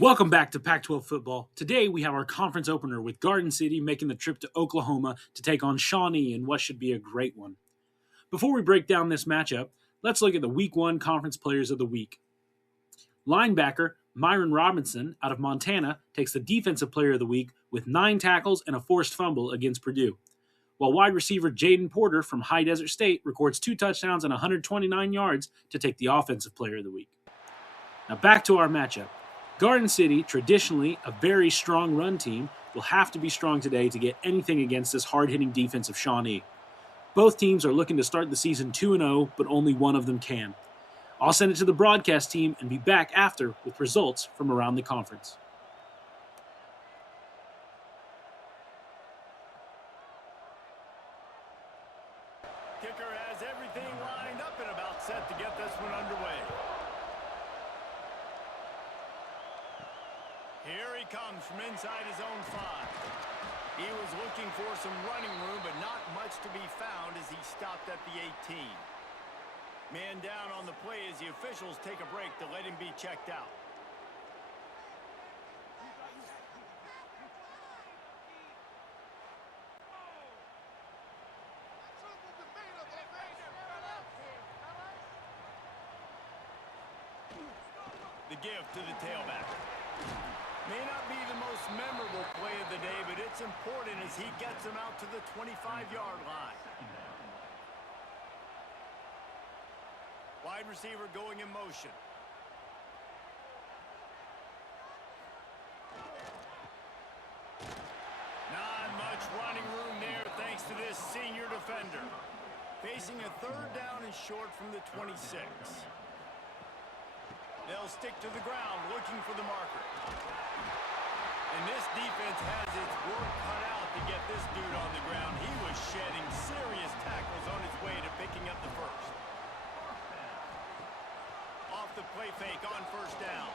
Welcome back to Pac-12 football. Today we have our conference opener with Garden City making the trip to Oklahoma to take on Shawnee in what should be a great one. Before we break down this matchup, let's look at the Week 1 Conference Players of the Week. Linebacker Myron Robinson out of Montana takes the Defensive Player of the Week with 9 tackles and a forced fumble against Purdue, while wide receiver Jaden Porter from High Desert State records 2 touchdowns and 129 yards to take the Offensive Player of the Week. Now back to our matchup. Garden City, traditionally a very strong run team, will have to be strong today to get anything against this hard-hitting defense of Shawnee. Both teams are looking to start the season 2-0, but only one of them can. I'll send it to the broadcast team and be back after with results from around the conference. Kicker has everything lined up and about set to get this one underway. Here he comes from inside his own 5. He was looking for some running room, but not much to be found as he stopped at the 18. Man down on the play as the officials take a break to let him be checked out. The give to the tailback. May not be the most memorable play of the day, but it's important as he gets him out to the 25-yard line. Wide receiver going in motion. Not much running room there thanks to this senior defender. Facing a 3rd down and short from the 26. They'll stick to the ground looking for the marker. And this defense has its work cut out to get this dude on the ground. He was shedding serious tackles on his way to picking up the first. Off the play fake on 1st down.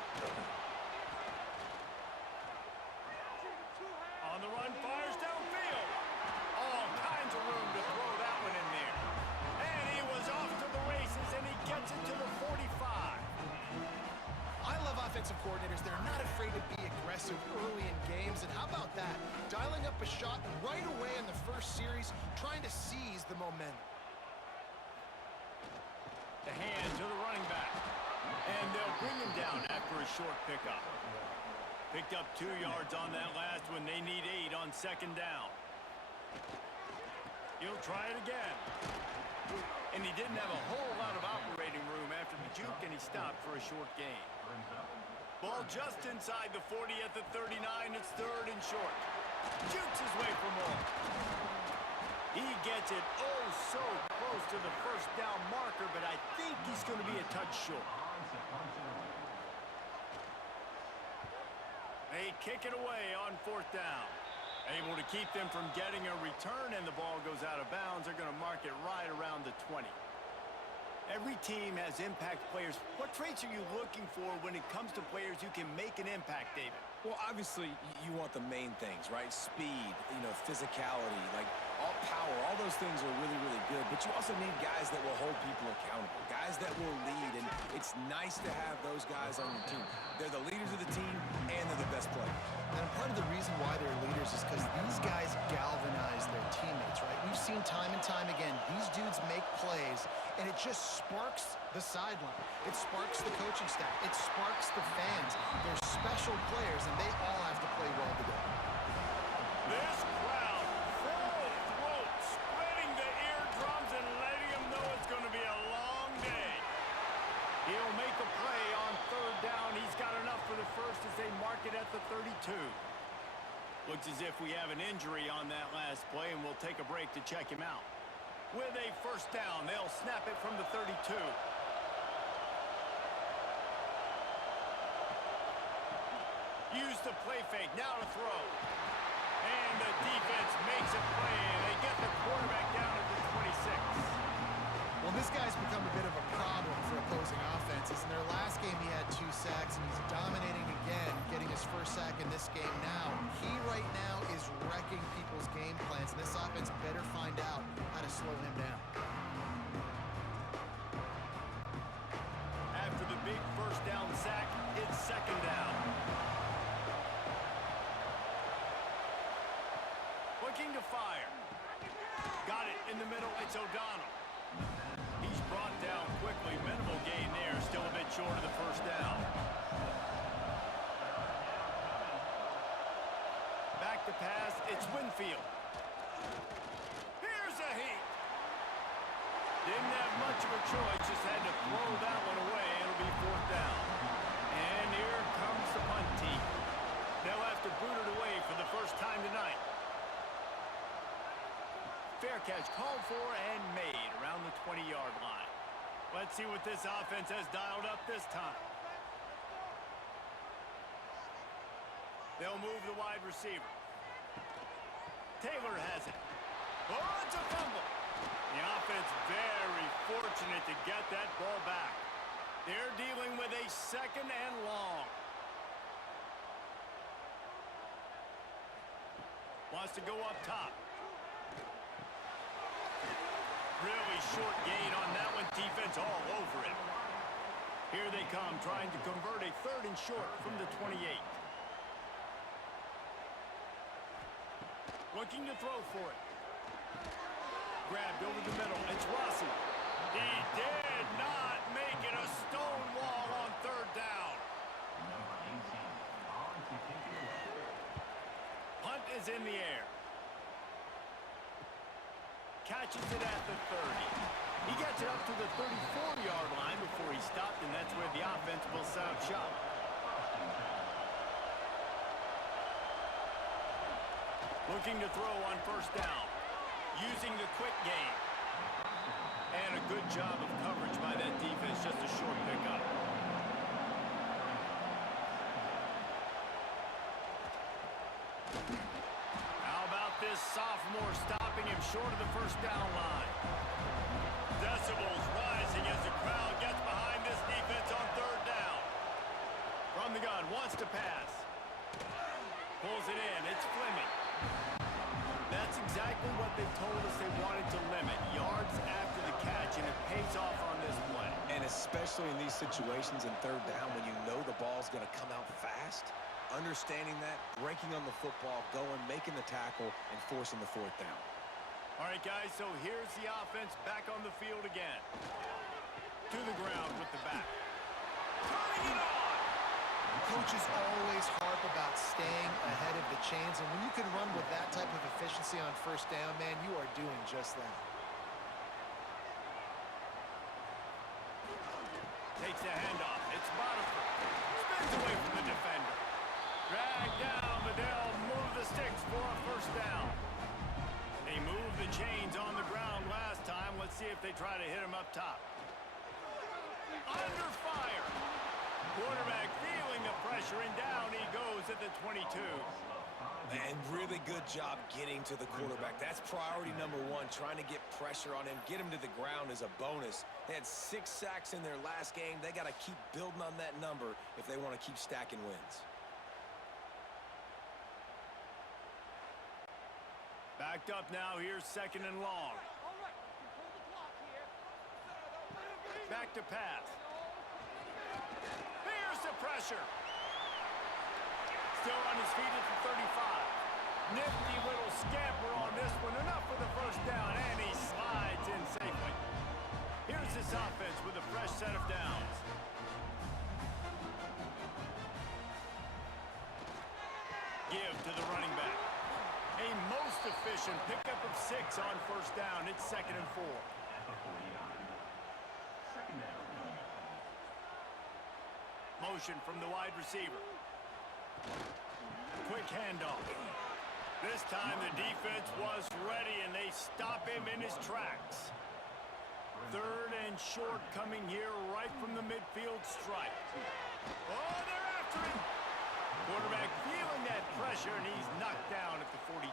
On the run, fires downfield. All kinds of room to throw that one in there. And he was off to the races, and he gets it to the 45. I love offensive coordinators. They're not afraid to be aggressive early in games. And how about that? Dialing up a shot right away in the first series, trying to seize the momentum. The hand to the running back. And they'll bring him down after a short pickup. Picked up 2 yards on that last one. They need 8 on 2nd down. He'll try it again. And he didn't have a whole lot of operating room after the juke, and he stopped for a short gain. Ball just inside the 40 at the 39. It's 3rd and short. Jukes his way for more. He gets it oh so close to the 1st down marker, but I think he's going to be a touch short. They kick it away on 4th down. Able to keep them from getting a return, and the ball goes out of bounds. They're going to mark it right around the 20. Every team has impact players. What traits are you looking for when it comes to players who can make an impact, David? Well, obviously, you want the main things, right? Speed, physicality, like all power, all those things are really, really good. But you also need guys that will hold people accountable, guys that will lead, and it's nice to have those guys on your team. They're the leaders of the team, and they're the best players. And part of the reason why they're leaders is because these guys galvanize their teammates, right? We've seen time and time again, these dudes make plays, and it just sparks the sideline. It sparks the coaching staff. It sparks the fans. They're special players, and they all have to play well together. This crowd, full throat, spreading the eardrums and letting them know it's going to be a long day. He'll make a play on 3rd down. He's got enough for the first as they mark it at the 32. Looks as if we have an injury on that last play, and we'll take a break to check him out. With a 1st down, they'll snap it from the 32. Use the play fake, now to throw. And the defense makes a play, and they get the quarterback down at the 26. Well, this guy's become a bit of a problem for opposing offenses. In their last game, he had 2 sacks, and he's dominating again, getting his 1st sack in this game now. He right now is wrecking people's game plans, and this offense better find out how to slow him down. After the big 1st down sack, it's 2nd down. Chase O'Donnell. He's brought down quickly. Minimal gain there. Still a bit short of the first down. Back to pass. It's Winfield. Here's a heat. Didn't have much of a choice. Just had to throw that one away. It'll be fourth down. And here comes the punt team. They'll have to boot it away for the first time tonight. Fair catch called for and made around the 20-yard line. Let's see what this offense has dialed up this time. They'll move the wide receiver. Taylor has it. Oh, it's a fumble. The offense very fortunate to get that ball back. They're dealing with a second and long. Wants to go up top. Really short gain on that one. Defense all over him. Here they come, trying to convert a third and short from the 28. Looking to throw for it. Grabbed over the middle. It's Rossi. He did not make it. A stone wall on third down. Punt is in the air. Catches it at the 30. He gets it up to the 34-yard line before he stopped, and that's where the offense will set up shop. Looking to throw on first down. Using the quick game. And a good job of coverage by that defense. Just a short pickup. How about this sophomore stopping him short of the first down line? Decibels rising as the crowd gets behind this defense on third down. From the gun, wants to pass. Pulls it in. It's Fleming. That's exactly what they told us they wanted to limit. Yards after the catch, and it pays off on this play. And especially in these situations in third down when you know the ball's going to come out fast, understanding that, breaking on the football, going, making the tackle, and forcing the fourth down. All right, guys, so here's the offense back on the field again. To the ground with the back. Turning it on! Coaches always harp about staying ahead of the chains, and when you can run with that type of efficiency on first down, man, you are doing just that. Takes the handoff. It's Botifer. Spins away from the defender. Dragged down, but they'll move the sticks for a first down. They moved the chains on the ground last time. Let's see if they try to hit him up top. Under fire. Quarterback feeling the pressure, and down he goes at the 22. And really good job getting to the quarterback. That's priority number one, trying to get pressure on him. Get him to the ground is a bonus. They had 6 sacks in their last game. They got to keep building on that number if they want to keep stacking wins. Backed up now. Here's second and long. Back to pass. Here's the pressure. Still on his feet at the 35. Nifty little scamper on this one. Enough for the first down, and he slides in safely. Here's this offense with a fresh set of downs. Give to the running back. A most efficient pickup of 6 on first down. It's second and 4. Motion from the wide receiver. Quick handoff. This time the defense was ready, and they stop him in his tracks. Third and short coming here right from the midfield stripe. Oh, they're after him. Quarterback feeling that pressure, and he's knocked down at the 42.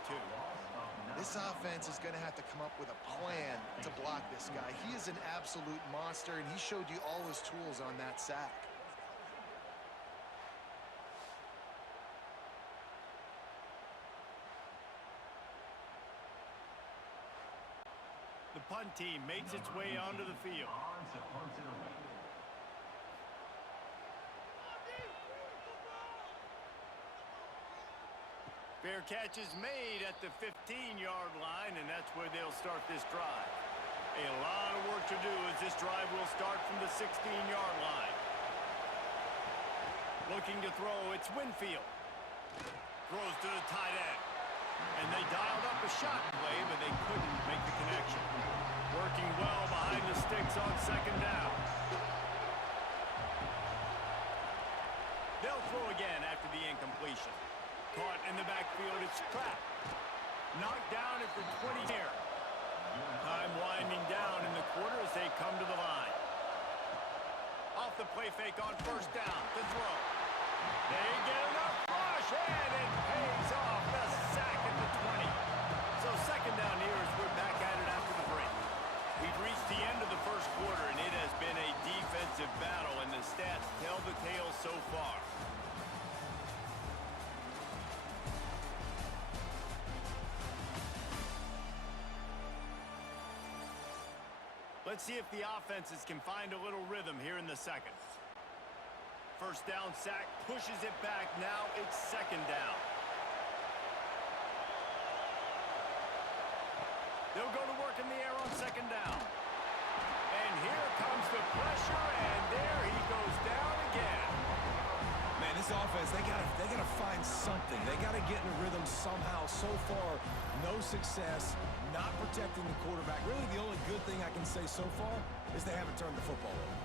This offense is going to have to come up with a plan to block this guy. He is an absolute monster, and he showed you all his tools on that sack. The punt team makes its way onto the field. Fair catch is made at the 15-yard line, and that's where they'll start this drive. A lot of work to do as this drive will start from the 16-yard line. Looking to throw, it's Winfield. Throws to the tight end. And they dialed up a shot play, but they couldn't make the connection. Working well behind the sticks on second down. They'll throw again after the incompletion. Caught in the backfield, it's Pratt. Knocked down at the 20 here. Time winding down in the quarter as they come to the line. Off the play fake on first down to throw. They get enough rush, and it pays off. The sack at the 20. So second down here as we're back at it after the break. We've reached the end of the first quarter, and it has been a defensive battle, and the stats tell the tale so far. Let's see if the offenses can find a little rhythm here in the second. First down sack, pushes it back. Now it's second down. They'll go to work in the air on second down. And here comes the pressure, and there he goes down again. Man, this offense, they gotta find something. They gotta get in a rhythm somehow. So far, no success, not protecting the quarterback. Really, the only good thing I can say so far is they haven't turned the football over.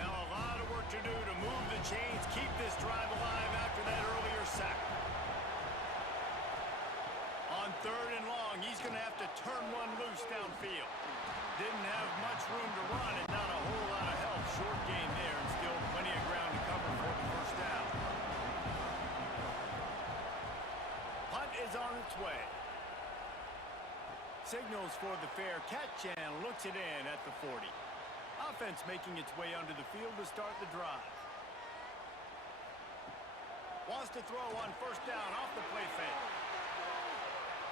Now a lot of work to do to move the chains, keep this drive alive after that earlier sack. On third and long, he's going to have to turn one loose downfield. Didn't have much room to run and not a whole lot of help. Short game there and still plenty of ground to cover for the first down. Punt is on its way. Signals for the fair catch and looks it in at the 40. Offense making its way onto the field to start the drive. Wants to throw on first down off the play fake.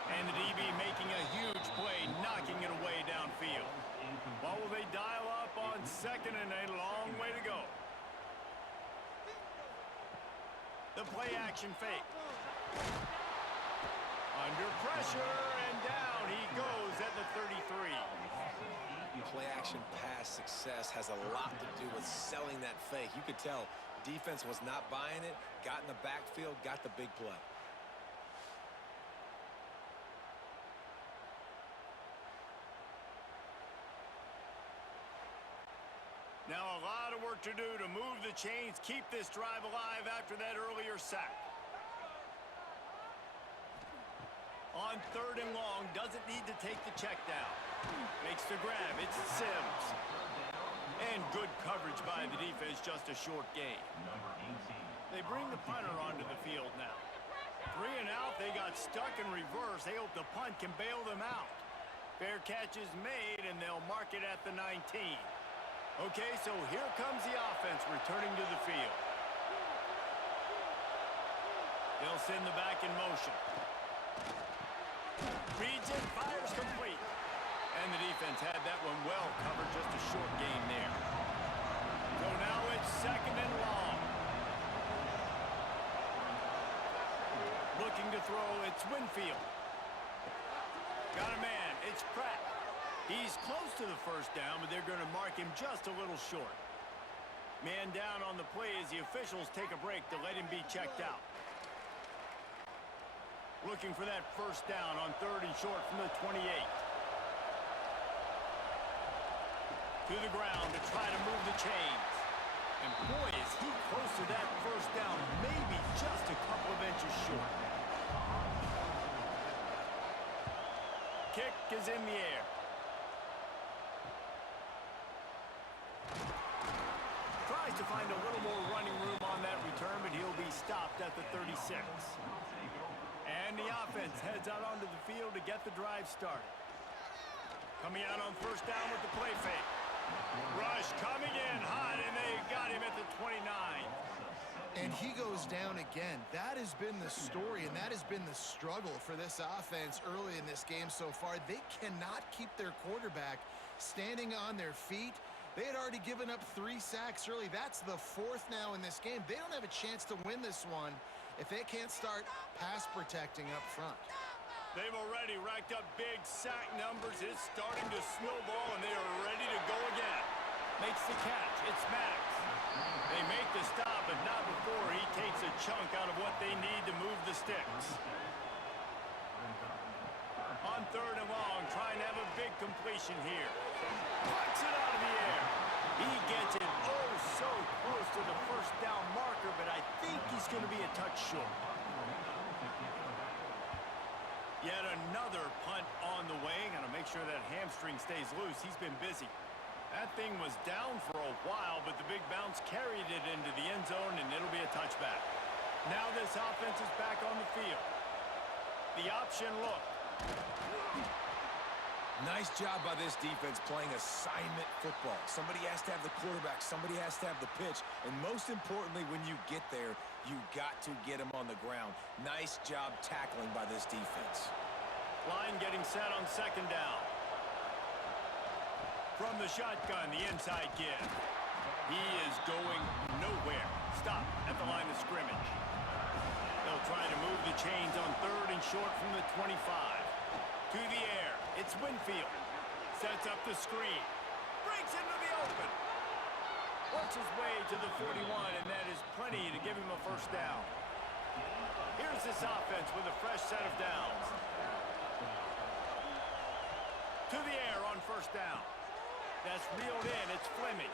And the DB making a huge play, knocking it away downfield. What will they dial up on second and a long way to go? The play action fake. Under pressure and down he goes at the 33. Play action pass success has a lot to do with selling that fake. You could tell defense was not buying it, got in the backfield, got the big play. Now a lot of work to do to move the chains, keep this drive alive after that earlier sack. On third and long, doesn't need to take the check down. Makes the grab, it's Sims. And good coverage by the defense, just a short gain. They bring the punter onto the field now. 3 and out, they got stuck in reverse. They hope the punt can bail them out. Fair catch is made, and they'll mark it at the 19. Okay, so here comes the offense returning to the field. They'll send the back in motion. Reads it, fires complete. And the defense had that one well covered, just a short gain there. So now it's second and long. Looking to throw, it's Winfield. Got a man, it's Pratt. He's close to the first down, but they're going to mark him just a little short. Man down on the play as the officials take a break to let him be checked out. Looking for that first down on third and short from the 28. To the ground to try to move the chains. And boy, is he close to that first down, maybe just a couple of inches short. Kick is in the air. Tries to find a little more running room on that return, but he'll be stopped at the 36. And the offense heads out onto the field to get the drive started. Coming out on first down with the play fake. Rush coming in hot, and they got him at the 29. And he goes down again. That has been the story, and that has been the struggle for this offense early in this game so far. They cannot keep their quarterback standing on their feet. They had already given up 3 sacks early. That's the 4th now in this game. They don't have a chance to win this one if they can't start pass protecting up front. They've already racked up big sack numbers. It's starting to snowball, and they are ready to go again. Makes the catch. It's Max. They make the stop, but not before he takes a chunk out of what they need to move the sticks. On 3rd and long, trying to have a big completion here. Puts it out of the air. He gets it oh so close to the first down marker, but I think he's going to be a touch short. Yet another punt on the way. Got to make sure that hamstring stays loose. He's been busy. That thing was down for a while, but the big bounce carried it into the end zone, and it'll be a touchback. Now this offense is back on the field. The option look. Nice job by this defense playing assignment football. Somebody has to have the quarterback. Somebody has to have the pitch. And most importantly, when you get there, you got to get him on the ground. Nice job tackling by this defense. Line getting set on 2nd down. From the shotgun, the inside give. He is going nowhere. Stop at the line of scrimmage. They'll try to move the chains on 3rd and short from the 25. To the air. It's Winfield. Sets up the screen. Breaks into the open. Works his way to the 41, and that is plenty to give him a first down. Here's this offense with a fresh set of downs. To the air on 1st down. That's reeled in. It's Fleming.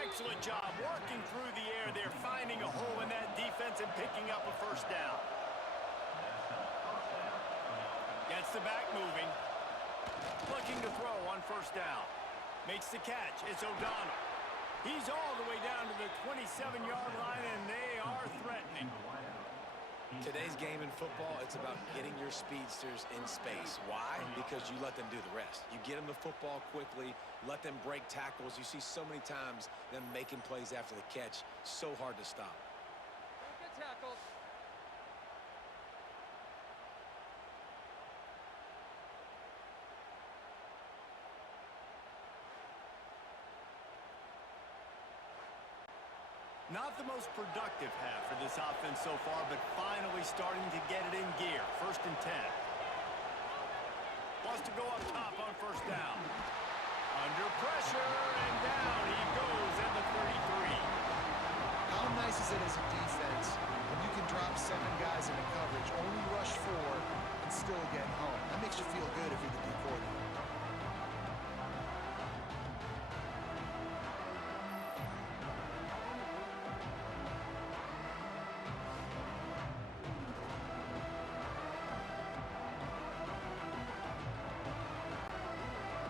Excellent job working through the air. They're finding a hole in that defense and picking up a first down. Gets the back moving. Looking to throw on 1st down. Makes the catch. It's O'Donnell. He's all the way down to the 27-yard line, and they are threatening. Today's game in football, it's about getting your speedsters in space. Why? Because you let them do the rest. You get them the football quickly, let them break tackles. You see so many times them making plays after the catch. So hard to stop. Don't get tackled. Not the most productive half for this offense so far, but finally starting to get it in gear. 1st and 10. Wants to go up top on 1st down. Under pressure, and down he goes at the 33. How nice is it as a defense when you can drop 7 guys into coverage, only rush 4, and still get home? That makes you feel good if you're the D coordinator.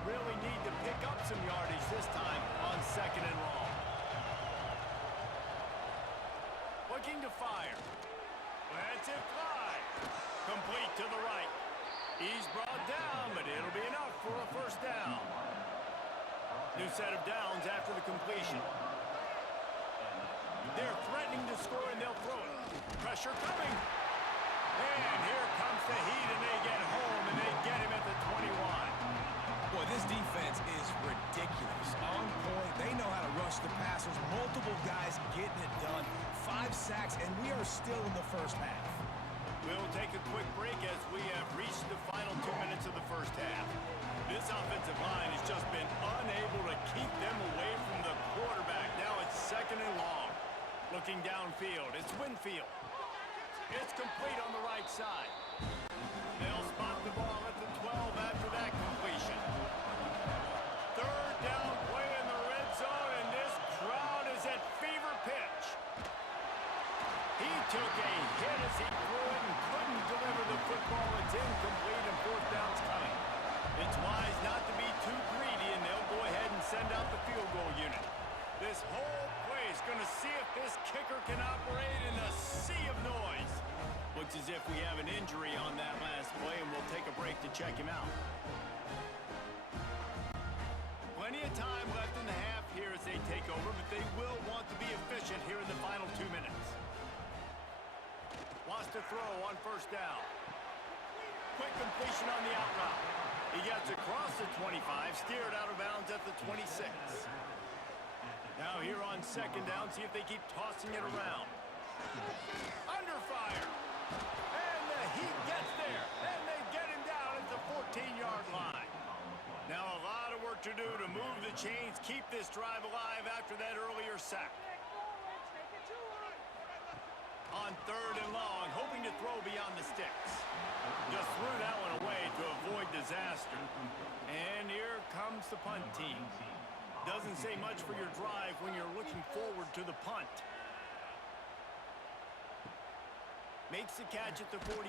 Really need to pick up some yardage this time on 2nd and long. Looking to fire. Lets it fly. Complete to the right. He's brought down, but it'll be enough for a first down. New set of downs after the completion. They're threatening to score, and they'll throw it. Pressure coming. And here comes the heat, and they get home, and they get him at the 21. Boy, this defense is ridiculous. On point. They know how to rush the passers. Multiple guys getting it done. 5 sacks, and we are still in the first half. We'll take a quick break as we have reached the final 2 minutes of the first half. This offensive line has just been unable to keep them away from the quarterback. Now it's 2nd and long. Looking downfield, it's Winfield. It's complete on the right side. They'll spot the ball at the 12 after that completion. 3rd down play in the red zone, and this crowd is at fever pitch. He took a hit as he threw it and couldn't deliver the football. It's incomplete, and 4th down's coming. It's wise not to be too greedy, and they'll go ahead and send out the field goal unit. This whole play is going to see if this kicker can operate in a sea of noise. Looks as if we have an injury on that last play, and we'll take a break to check him out. Plenty of time left in the half here as they take over, but they will want to be efficient here in the final 2 minutes. Wants to throw on 1st down. Quick completion on the out route. He gets across the 25, steered out of bounds at the 26. Now here on 2nd down, see if they keep tossing it around. Under fire. And the Heat gets there. And they get him down at the 14-yard line. Now a lot of work to do to move the chains, keep this drive alive after that earlier sack. On 3rd and long, hoping to throw beyond the sticks. Just threw that one away to avoid disaster. And here comes the punt team. Doesn't say much for your drive when you're looking forward to the punt. Makes the catch at the 45.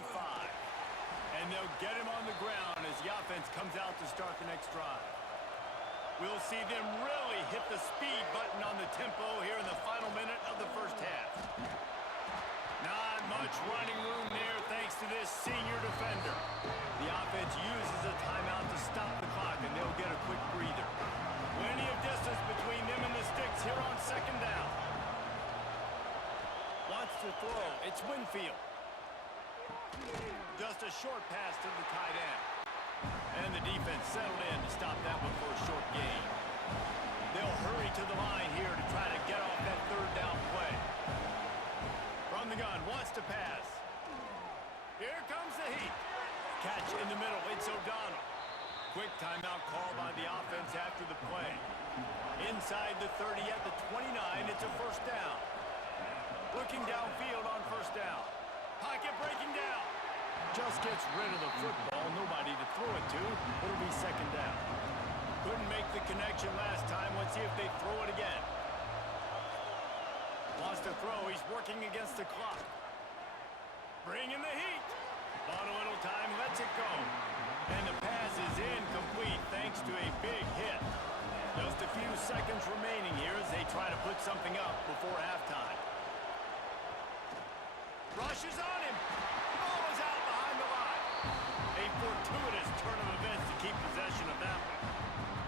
And they'll get him on the ground as the offense comes out to start the next drive. We'll see them really hit the speed button on the tempo here in the final minute of the first half. Not much running room there thanks to this senior defender. The offense uses a timeout to stop the clock, and they'll get a quick breather. Plenty of distance between them and the sticks here on 2nd down. Wants to throw. It's Winfield. Just a short pass to the tight end. And the defense settled in to stop that one for a short gain. They'll hurry to the line here to try to get off that 3rd down play. From the gun, wants to pass. Here comes the Heat. Catch in the middle, it's O'Donnell. Quick timeout call by the offense after the play. Inside the 30 at the 29, it's a 1st down. Looking downfield on 1st down. Pocket breaking down. Just gets rid of the football. Nobody to throw it to. It'll be 2nd down. Couldn't make the connection last time. Let's see if they throw it again. Wants to throw. He's working against the clock. Bring in the Heat. On a little time. Lets it go. And the pass is incomplete thanks to a big hit. Just a few seconds remaining here as they try to put something up before halftime. Rushes on him. Ball is out behind the line. A fortuitous turn of events to keep possession of that one.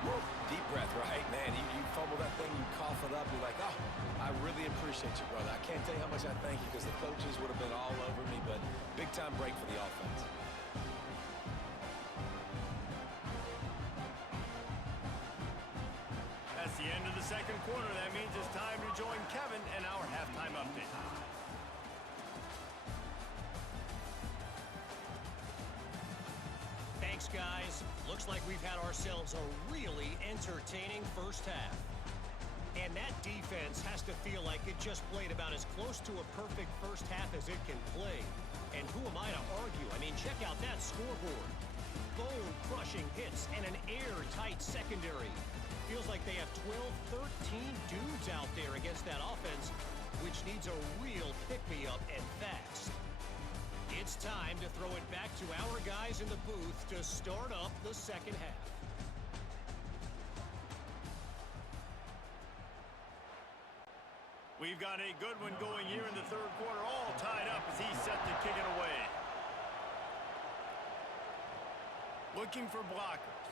Woo, deep breath, right? Man, you fumble that thing, you cough it up, you're like, oh, I really appreciate you, brother. I can't tell you how much I thank you because the coaches would have been all over me, but big-time break for the offense. That's the end of the 2nd quarter. That means it's time to join Kevin in our halftime update. Thanks, guys. Looks like we've had ourselves a really entertaining first half. And that defense has to feel like it just played about as close to a perfect first half as it can play. And who am I to argue? I mean, check out that scoreboard. Bone-crushing hits and an airtight secondary. Feels like they have 12, 13 dudes out there against that offense, which needs a real pick-me-up and fast. It's time to throw it back to our guys in the booth to start up the 2nd half. We've got a good one going here in the 3rd quarter, all tied up as he's set to kick it away. Looking for blockers.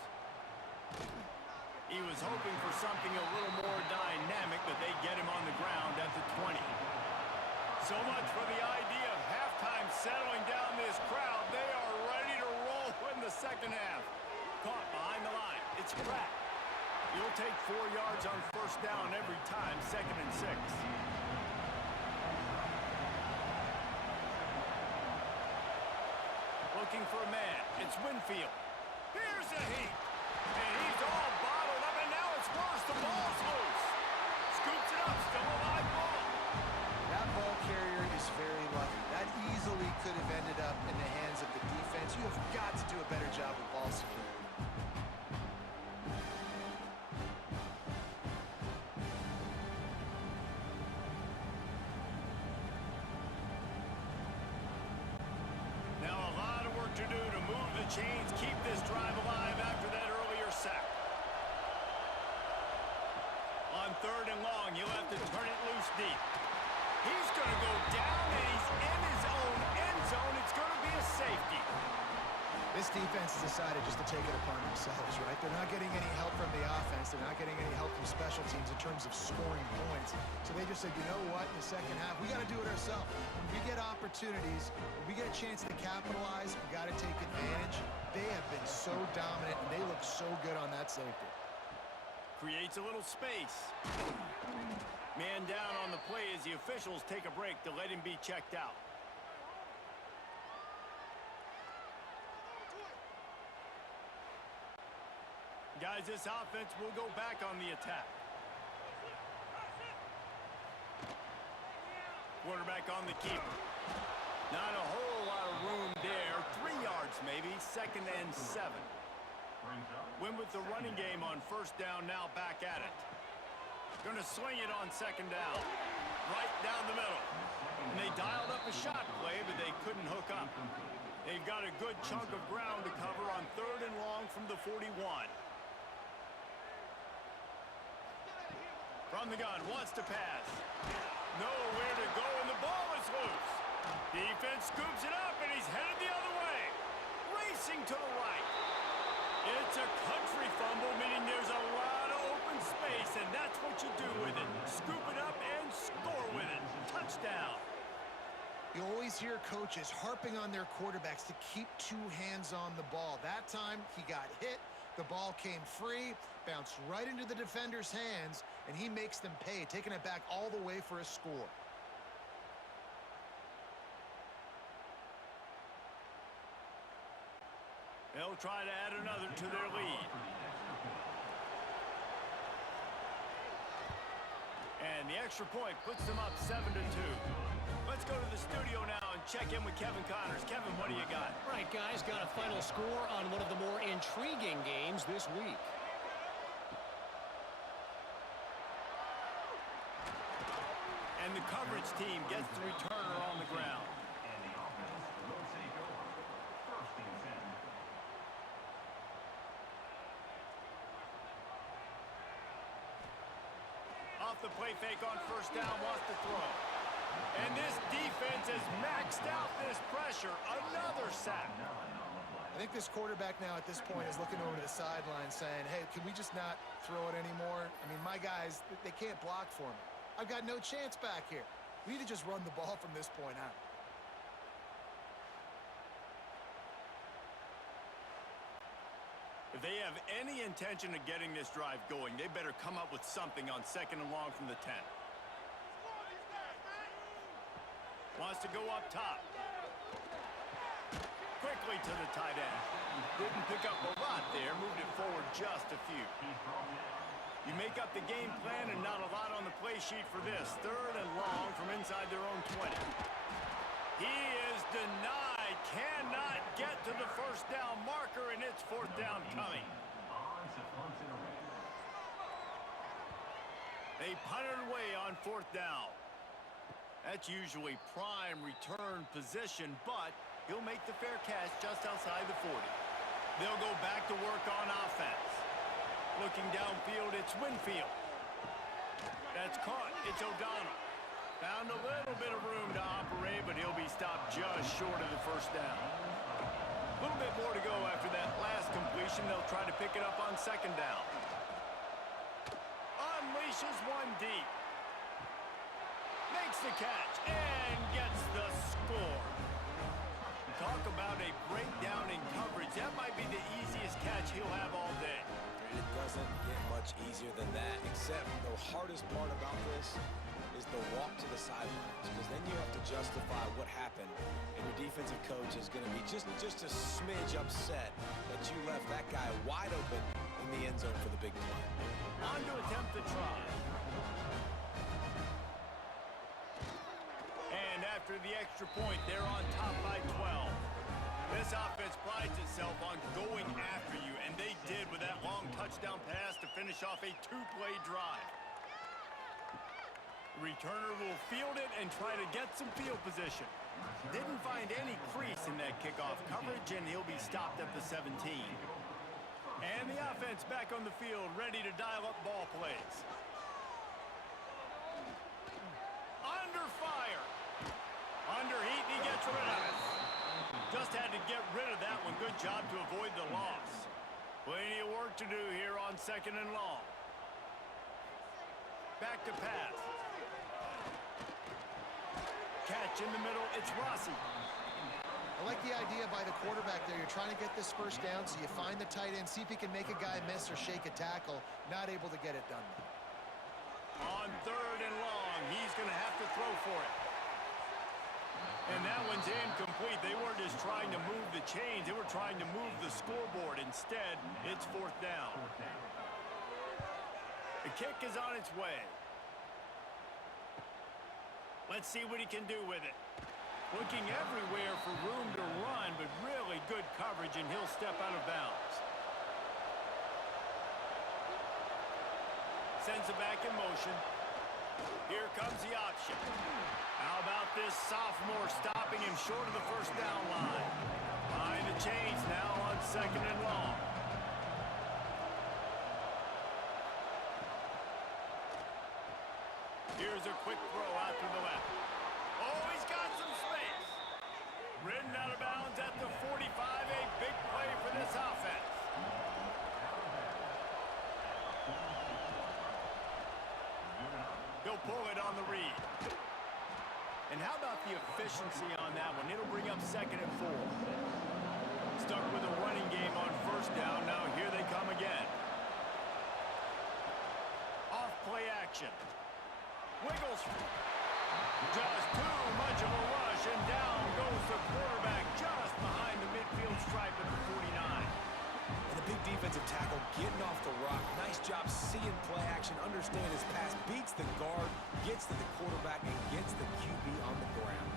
He was hoping for something a little more dynamic, but they get him on the ground at the 20. So much for the idea of halftime settling down this crowd. They are ready to roll in the 2nd half. Caught behind the line. It's Pratt. You'll take 4 yards on 1st down every time, 2nd and 6. Looking for a man. It's Winfield. Here's the Heat. And he's all bottled up, and now it's worse. The ball's loose. Scoops it up. Still a live ball. That ball carrier is very lucky. That easily could have ended up in the hands of the defense. You have got to do a better job with ball security. Now a lot of work to do to move the chains, keep this drive alive after that earlier sack. On 3rd and long, you'll have to turn it loose deep. He's going to go down, and he's in his own end zone. It's going to be a safety. This defense has decided just to take it upon themselves, right? They're not getting any help from the offense. They're not getting any help from special teams in terms of scoring points. So they just said, you know what, in the 2nd half, we got to do it ourselves. When we get opportunities, when we get a chance to capitalize, we got to take advantage. They have been so dominant, and they look so good on that safety. Creates a little space. Man down on the the play as the officials take a break to let him be checked out. Guys, this offense will go back on the attack. Quarterback on the keeper. Not a whole lot of room there. 3 yards maybe, 2nd and 7. Win with the running game on 1st down, now back at it. Gonna swing it on 2nd down. Right down the middle. And they dialed up a shot play, but they couldn't hook up. They've got a good chunk of ground to cover on 3rd and long from the 41. From the gun, wants to pass. Nowhere to go, and the ball is loose. Defense scoops it up, and he's headed the other way. Racing to the right. It's a country fumble, meaning there's a lot of open space, and that's what you do with it. Scoop it up and score with it. Touchdown. You always hear coaches harping on their quarterbacks to keep 2 hands on the ball. That time, he got hit. The ball came free, bounced right into the defender's hands, and he makes them pay, taking it back all the way for a score. They'll try to add another to their lead. And the extra point puts them up 7-2. Let's go to the studio now and check in with Kevin Connors. Kevin, what do you got? All right, guys, got a final score on one of the more intriguing games this week. And the coverage team gets the returner on the ground. Off the play fake on 1st down, wants to throw. And this defense has maxed out this pressure. Another sack. I think this quarterback now at this point is looking over to the sideline saying, hey, can we just not throw it anymore? I mean, my guys, they can't block for me. I've got no chance back here. We need to just run the ball from this point out. If they have any intention of getting this drive going, they better come up with something on 2nd and long from the 10. Wants to go up top. Quickly to the tight end. Didn't pick up a lot there, moved it forward just a few. You make up the game plan and not a lot on the play sheet for this. 3rd and long from inside their own 20. He is denied, cannot get to the 1st down marker, and it's 4th down coming. They punted away on 4th down. That's usually prime return position, but he'll make the fair catch just outside the 40. They'll go back to work on offense. Looking downfield, it's Winfield. That's caught. It's O'Donnell. Found a little bit of room to operate, but he'll be stopped just short of the 1st down. A little bit more to go after that last completion. They'll try to pick it up on 2nd down. Unleashes one deep. Makes the catch and gets the score. Talk about a breakdown in coverage. That might be the easiest catch he'll have all day. It doesn't get much easier than that, except the hardest part about this is the walk to the sidelines, because then you have to justify what happened, and your defensive coach is going to be just a smidge upset that you left that guy wide open in the end zone for the big play. On to attempt the try. And after the extra point, they're on top by 12. This offense prides itself on going after you, and they did with that long touchdown pass to finish off a 2-play drive. The returner will field it and try to get some field position. Didn't find any crease in that kickoff coverage, and he'll be stopped at the 17. And the offense back on the field, ready to dial up ball plays. Under fire. Under heat, and he gets rid of it. Just had to get rid of that one. Good job to avoid the loss. Plenty of work to do here on 2nd and long. Back to pass. Catch in the middle, it's Rossi. I like the idea by the quarterback there. You're trying to get this 1st down, so you find the tight end, see if he can make a guy miss or shake a tackle. Not able to get it done. On 3rd and long, he's going to have to throw for it. And that one's incomplete. They weren't just trying to move the chains. They were trying to move the scoreboard. Instead, it's fourth down. The kick is on its way. Let's see what he can do with it. Looking everywhere for room to run, but really good coverage, and he'll step out of bounds. Sends it back in motion. Here comes the option. How about this sophomore stopping him short of the first down line? Behind the chains now on second and long. Here's a quick throw out to the left. Oh, he's got some space. Ridden out of bounds at the 45, a big play for this offense. He'll pull it on the read. And how about the efficiency on that one? It'll bring up second and 4. Stuck with a running game on first down. Now here they come again. Off play action. Wiggles. Just too much of a rush, and down goes the quarterback just behind the midfield stripe at the 49. And the big defensive tackle getting off the rock. Nice job seeing play action, understand his pass, beats the guard, gets to the quarterback, and gets the QB on the ground.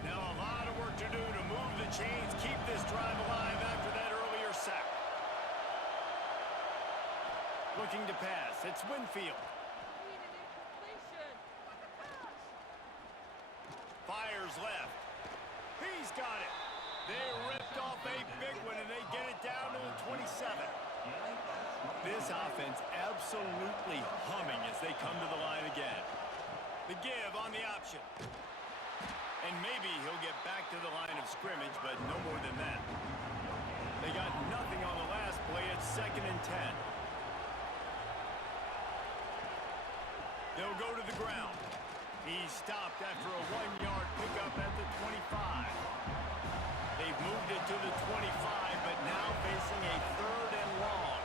Now a lot of work to do to move the chains, keep this drive alive after that earlier sack. Looking to pass. It's Winfield. Fires left. He's got it. They ripped off a big one, and they get it down to the 27. This offense absolutely humming as they come to the line again. The give on the option. And maybe he'll get back to the line of scrimmage, but no more than that. They got nothing on the last play. It's second and 10. They'll go to the ground. He stopped after a 1-yard pickup at the 25. They've moved it to the 25, but now facing a third and long.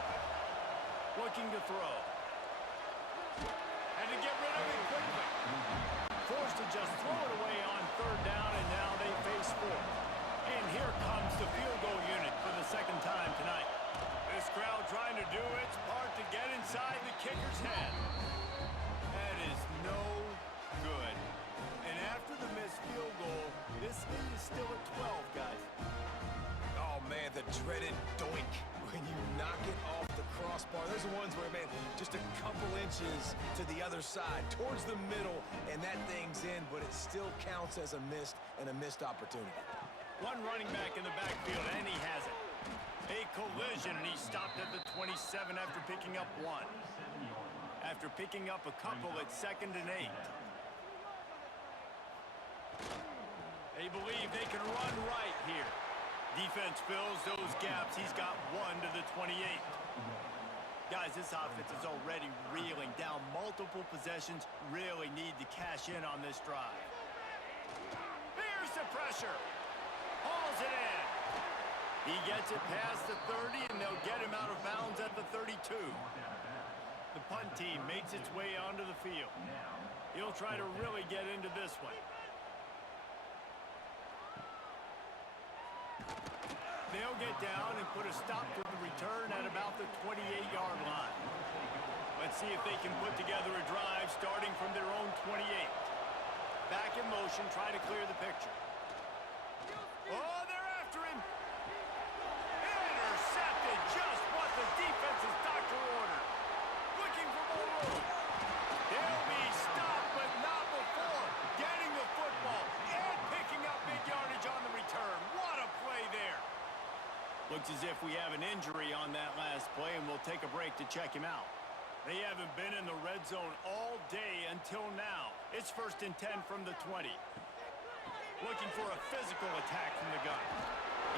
Looking to throw. And to get rid of it quickly. Forced to just throw it away on third down, and now they face fourth. And here comes the field goal unit for the second time tonight. This crowd trying to do its part to get inside the kicker's head. That is no good. And after the missed field goal, this lead is still at 12, guys. Oh, man, the dreaded doink. When you knock it off the crossbar, those are ones where, man, just a couple inches to the other side, towards the middle, and that thing's in, but it still counts as a missed opportunity. One running back in the backfield, and he has it. A collision, and he stopped at the 27 after picking up one. After picking up a couple at second and 8. They believe they can run right here. Defense fills those gaps. He's got one to the 28. Guys, this offense is already reeling down multiple possessions. Really need to cash in on this drive. Here's the pressure. Hauls it in. He gets it past the 30, and they'll get him out of bounds at the 32. The punt team makes its way onto the field. He'll try to really get into this one. They'll get down and put a stop to the return at about the 28-yard line. Let's see if they can put together a drive starting from their own 28. Back in motion, try to clear the picture. Oh, they're after him. Intercepted, just what the defense's doctor ordered. Looking for more room. They'll be stopped, but not before getting the football and picking up big yardage on the return. What a play there. Looks as if we have an injury on that last play, and we'll take a break to check him out. They haven't been in the red zone all day until now. It's first and 10 from the 20. Looking for a physical attack from the gun.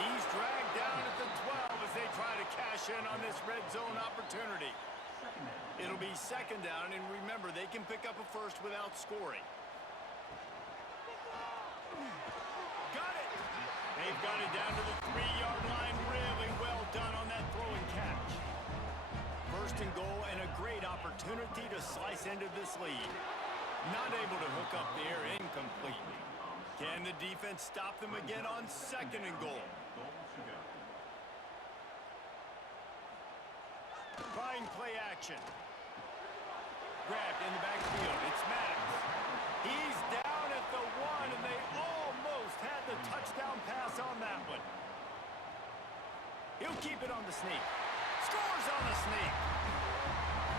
He's dragged down at the 12 as they try to cash in on this red zone opportunity. It'll be second down, and remember, they can pick up a first without scoring. Got it! They've got it down to the 3-yard line. Really well done on that throw and catch. first and goal and a great opportunity to slice into this lead. Not able to hook up there, incomplete. Can the defense stop them again on second and goal? Trying play action. Grabbed in the backfield. It's Maddox. He's down at the 1, and they almost had the touchdown pass on that one. He'll keep it on the sneak. Scores on the sneak.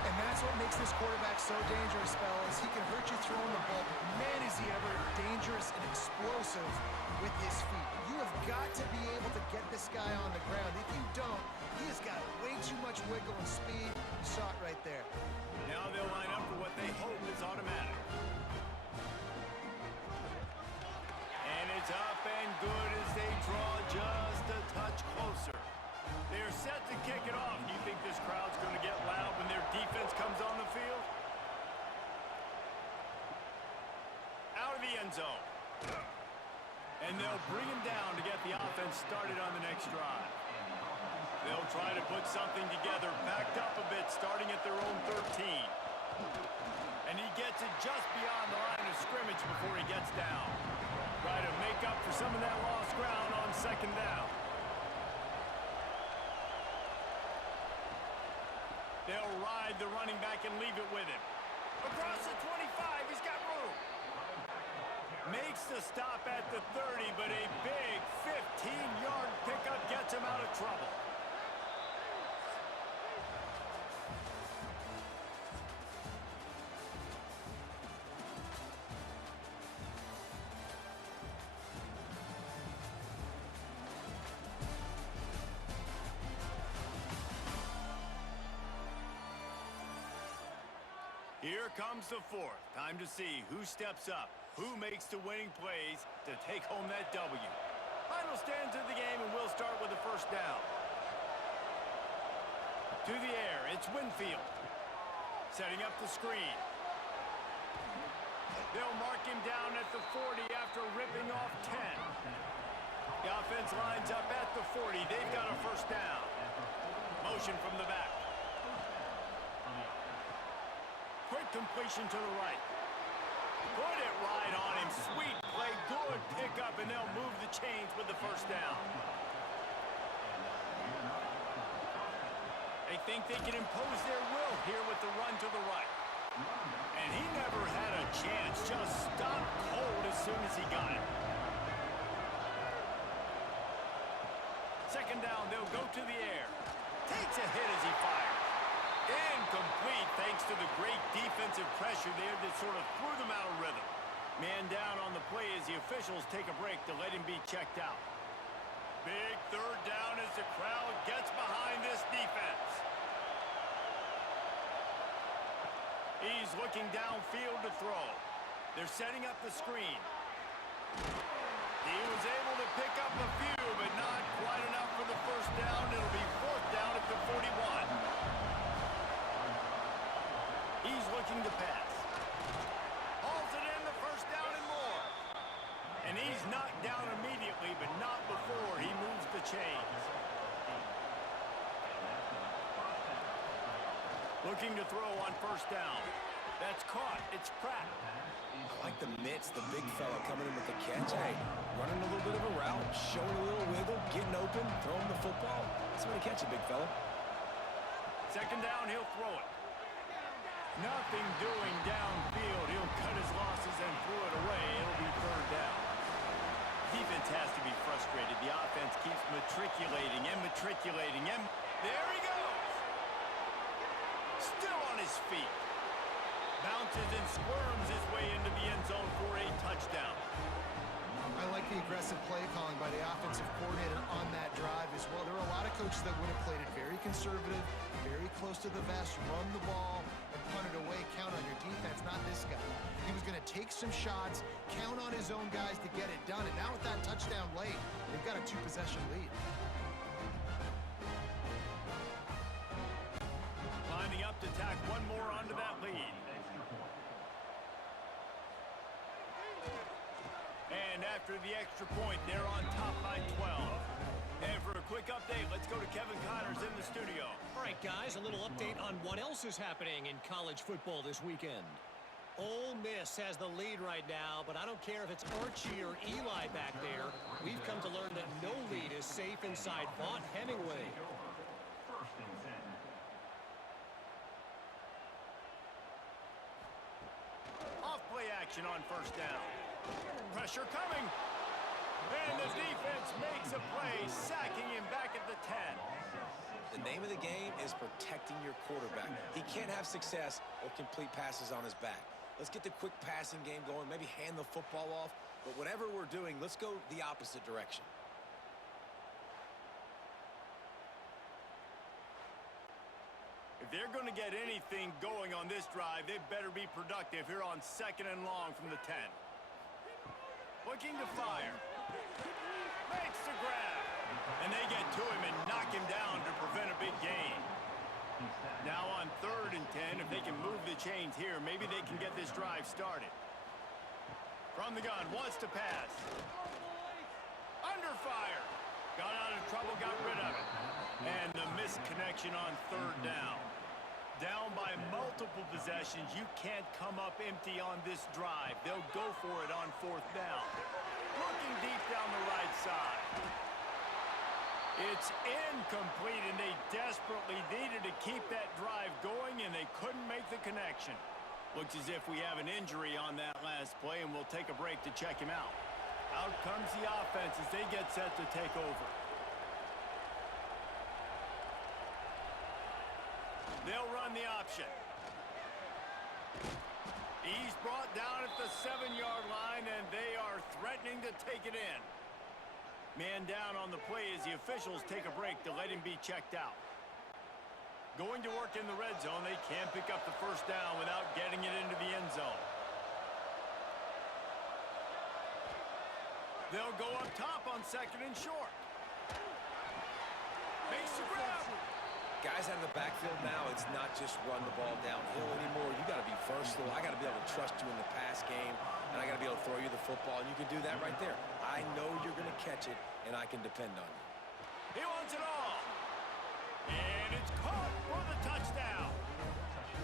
And that's what makes this quarterback so dangerous, fellas. He can hurt you throwing the ball, but man, is he ever dangerous and explosive with his feet. You have got to be able to get this guy on the ground. If you don't, he has got way too much wiggle and speed. You saw it right there. Now they'll line up for what they hope is automatic. And it's up and good as they draw just a touch closer. They're set to kick it off. Do you think this crowd's going to get loud when their defense comes on the field? Out of the end zone. And they'll bring him down to get the offense started on the next drive. They'll try to put something together, backed up a bit, starting at their own 13. And he gets it just beyond the line of scrimmage before he gets down. Try to make up for some of that lost ground on second down. They'll ride the running back and leave it with him. Across the 25, he's got room. Makes the stop at the 30, but a big 15-yard pickup gets him out of trouble. Here comes the fourth. Time to see who steps up, who makes the winning plays to take home that W. Final stands of the game, and we'll start with the first down. To the air, it's Winfield. Setting up the screen. They'll mark him down at the 40 after ripping off 10. The offense lines up at the 40. They've got a first down. Motion from the back. Quick completion to the right. Put it right on him. Sweet play. Good pickup, and they'll move the chains with the first down. They think they can impose their will here with the run to the right. And he never had a chance. Just stopped cold as soon as he got it. Second down, they'll go to the air. Takes a hit as he fires. Incomplete thanks to the great defensive pressure there that sort of threw them out of rhythm. Man down on the play as the officials take a break to let him be checked out. Big third down as the crowd gets behind this defense. He's looking downfield to throw. They're setting up the screen. He was able to pick up a few, but not quite enough for the first down. It'll be fourth down at the 41. He's looking to pass. Hauls it in, the first down and more. And he's knocked down immediately, but not before he moves the chains. Looking to throw on first down. That's caught. It's Pratt. I like the mitts, the big fella coming in with the catch. Hey, running a little bit of a route, showing a little wiggle, getting open, throwing the football. That's when to catch it, big fella. Second down, he'll throw it. Nothing doing downfield. He'll cut his losses and throw it away. It'll be third down. Defense has to be frustrated. The offense keeps matriculating and matriculating. And there he goes. Still on his feet. Bounces and squirms his way into the end zone for a touchdown. I like the aggressive play calling by the offensive coordinator on that drive as well. There are a lot of coaches that would have played it very conservative, very close to the vest, run the ball, and punt it away, count on your defense, not this guy. He was going to take some shots, count on his own guys to get it done, and now with that touchdown late, they've got a two-possession lead. Lining up to tack one more onto that lead. And after the extra point, they're on top by 12. And for a quick update, let's go to Kevin Connors in the studio. All right, guys, a little update on what else is happening in college football this weekend. Ole Miss has the lead right now, but I don't care if it's Archie or Eli back there. We've come to learn that no lead is safe inside Vaught Hemingway. Off-play action on first down. Pressure coming. And the defense makes a play, sacking him back at the 10. The name of the game is protecting your quarterback. He can't have success or complete passes on his back. Let's get the quick passing game going, maybe hand the football off. But whatever we're doing, let's go the opposite direction. If they're going to get anything going on this drive, they better be productive here on 2nd and long from the 10. Looking to fire. Makes the grab. And they get to him and knock him down to prevent a big gain. Now on 3rd and 10, if they can move the chains here, maybe they can get this drive started. From the gun, wants to pass. Under fire. Got out of trouble, got rid of it. And the missed connection on 3rd down. Down by multiple possessions, you can't come up empty on this drive. They'll go for it on 4th down. Looking deep down the right side. It's incomplete, and they desperately needed to keep that drive going, and they couldn't make the connection. Looks as if we have an injury on that last play, and we'll take a break to check him out. Out comes the offense as they get set to take over. They'll run the option. He's brought down at the 7-yard line, and they are threatening to take it in. Man down on the play as the officials take a break to let him be checked out. Going to work in the red zone. They can't pick up the first down without getting it into the end zone. They'll go up top on 2nd and short. Makes the grab. Guys out of the backfield now, it's not just run the ball downhill anymore. You got to be versatile. I got to be able to trust you in the pass game, and I got to be able to throw you the football, and you can do that right there. I know you're going to catch it, and I can depend on you. He wants it all. And it's caught for the touchdown.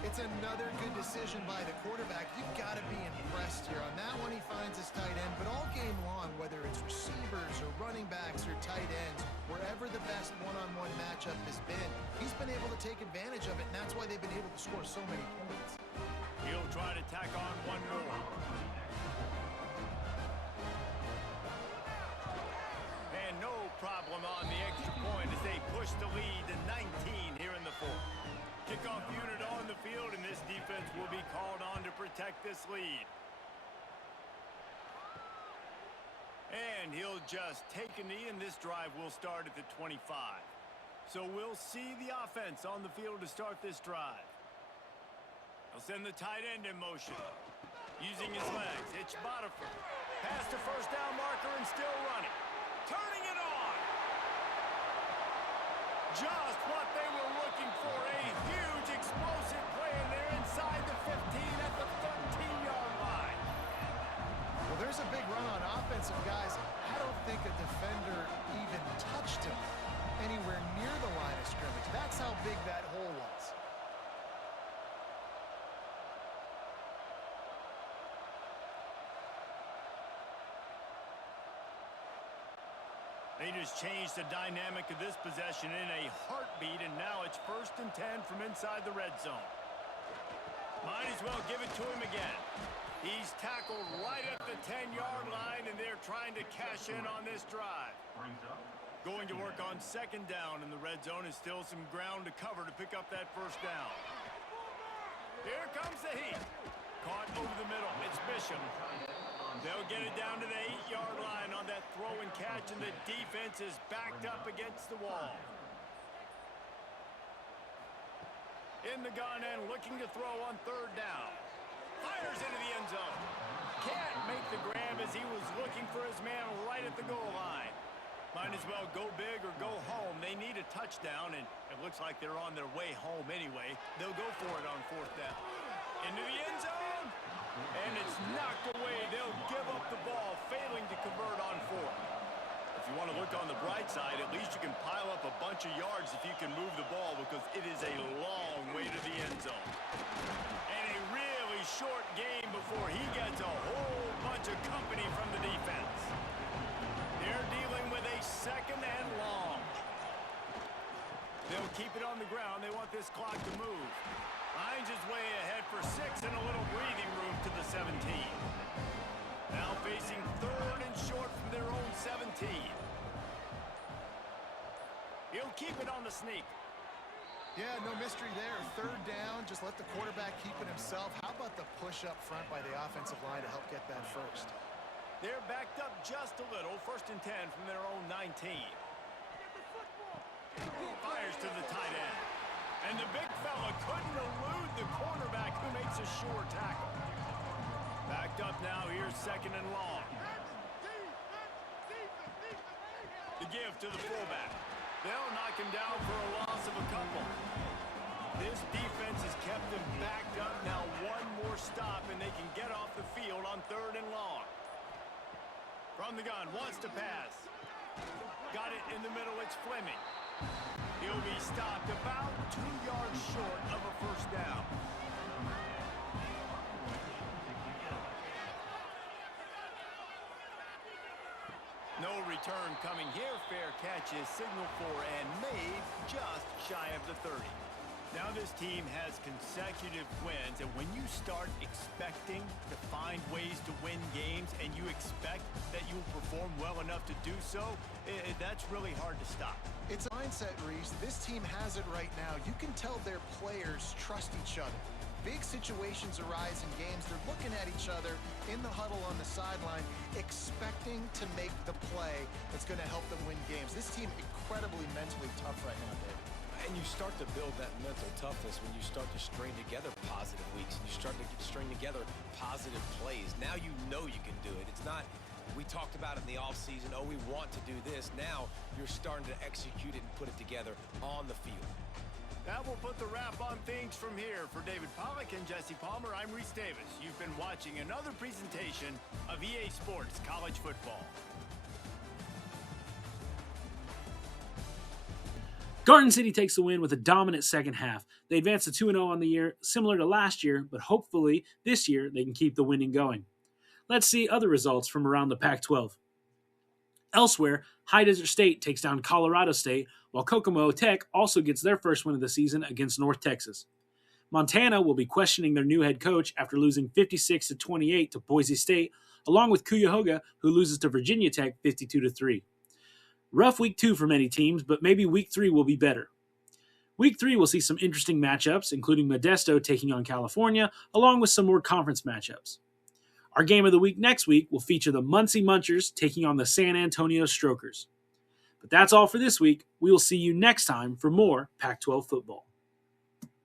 It's another good decision by the quarterback. You've got to be impressed here. On that one, he finds his tight end. But all game long, whether it's receivers or running backs or tight ends, wherever the best one-on-one matchup has been, he's been able to take advantage of it, and that's why they've been able to score so many points. He'll try to tack on one more. And no problem on the extra point as they push the lead to 19 here in the 4th. Kickoff unit on the field, and this defense will be called on to protect this lead. And he'll just take a knee, and this drive will start at the 25. So we'll see the offense on the field to start this drive. He'll send the tight end in motion. Using his legs, it's Botifer. Past the first down marker and still running. Turning it on. Just what they were looking for, a huge explosive play, and they're inside the 15 at the 13-yard line. Well, there's a big run on offensive guys. I don't think a defender even touched him anywhere near the line of scrimmage. That's how big that hole was. They just changed the dynamic of this possession in a heartbeat, and now it's 1st and 10 from inside the red zone. Might as well give it to him again. He's tackled right at the 10-yard line, and they're trying to cash in on this drive. Going to work on 2nd down, and the red zone is still some ground to cover to pick up that first down. Here comes the heat. Caught over the middle. It's Bishop. They'll get it down to the 8-yard line on that throw and catch, and the defense is backed up against the wall. In the gun and looking to throw on 3rd down. Fires into the end zone. Can't make the grab as he was looking for his man right at the goal line. Might as well go big or go home. They need a touchdown, and it looks like they're on their way home anyway. They'll go for it on 4th down. Into the end zone, and it's knocked away. They'll give up the ball, failing to convert on 4th. If you want to look on the bright side, at least you can pile up a bunch of yards if you can move the ball, because it is a long way to the end zone. And a really short game before he gets a whole bunch of company from the defense. They're dealing with a second and long. They'll keep it on the ground. They want this clock to move. Hines is way ahead for 6 and a little breathing room to the 17. Now facing third and short from their own 17. He'll keep it on the sneak. Yeah, no mystery there. Third down, just let the quarterback keep it himself. How about the push up front by the offensive line to help get that first? They're backed up just a little. First and 10 from their own 19. Fires to the tight end. And the big fella couldn't elude the cornerback, who makes a sure tackle. Backed up now, here's second and long. The give to the fullback. They'll knock him down for a loss of a couple. This defense has kept them backed up. Now one more stop and they can get off the field on third and long. From the gun, wants to pass. Got it in the middle, it's Fleming. He'll be stopped about 2 yards short of a first down. No return coming here. Fair catch is signaled for and made just shy of the 30. Now this team has consecutive wins, and when you start expecting to find ways to win games and you expect that you will perform well enough to do so, that's really hard to stop. It's a mindset, Reese. This team has it right now. You can tell their players trust each other. Big situations arise in games. They're looking at each other in the huddle on the sideline, expecting to make the play that's going to help them win games. This team incredibly mentally tough right now, David. And you start to build that mental toughness when you start to string together positive weeks and you start to string together positive plays. Now you know you can do it. It's not, we talked about it in the offseason, oh, we want to do this. Now you're starting to execute it and put it together on the field. That will put the wrap on things from here. For David Pollack and Jesse Palmer, I'm Reese Davis. You've been watching another presentation of EA Sports College Football. Garden City takes the win with a dominant second half. They advance to 2-0 on the year, similar to last year, but hopefully this year they can keep the winning going. Let's see other results from around the Pac-12. Elsewhere, High Desert State takes down Colorado State, while Kokomo Tech also gets their first win of the season against North Texas. Montana will be questioning their new head coach after losing 56-28 to Boise State, along with Cuyahoga, who loses to Virginia Tech 52-3. Rough week 2 for many teams, but maybe week 3 will be better. Week 3 will see some interesting matchups, including Modesto taking on California, along with some more conference matchups. Our game of the week next week will feature the Muncie Munchers taking on the San Antonio Strokers. But that's all for this week. We will see you next time for more Pac-12 football.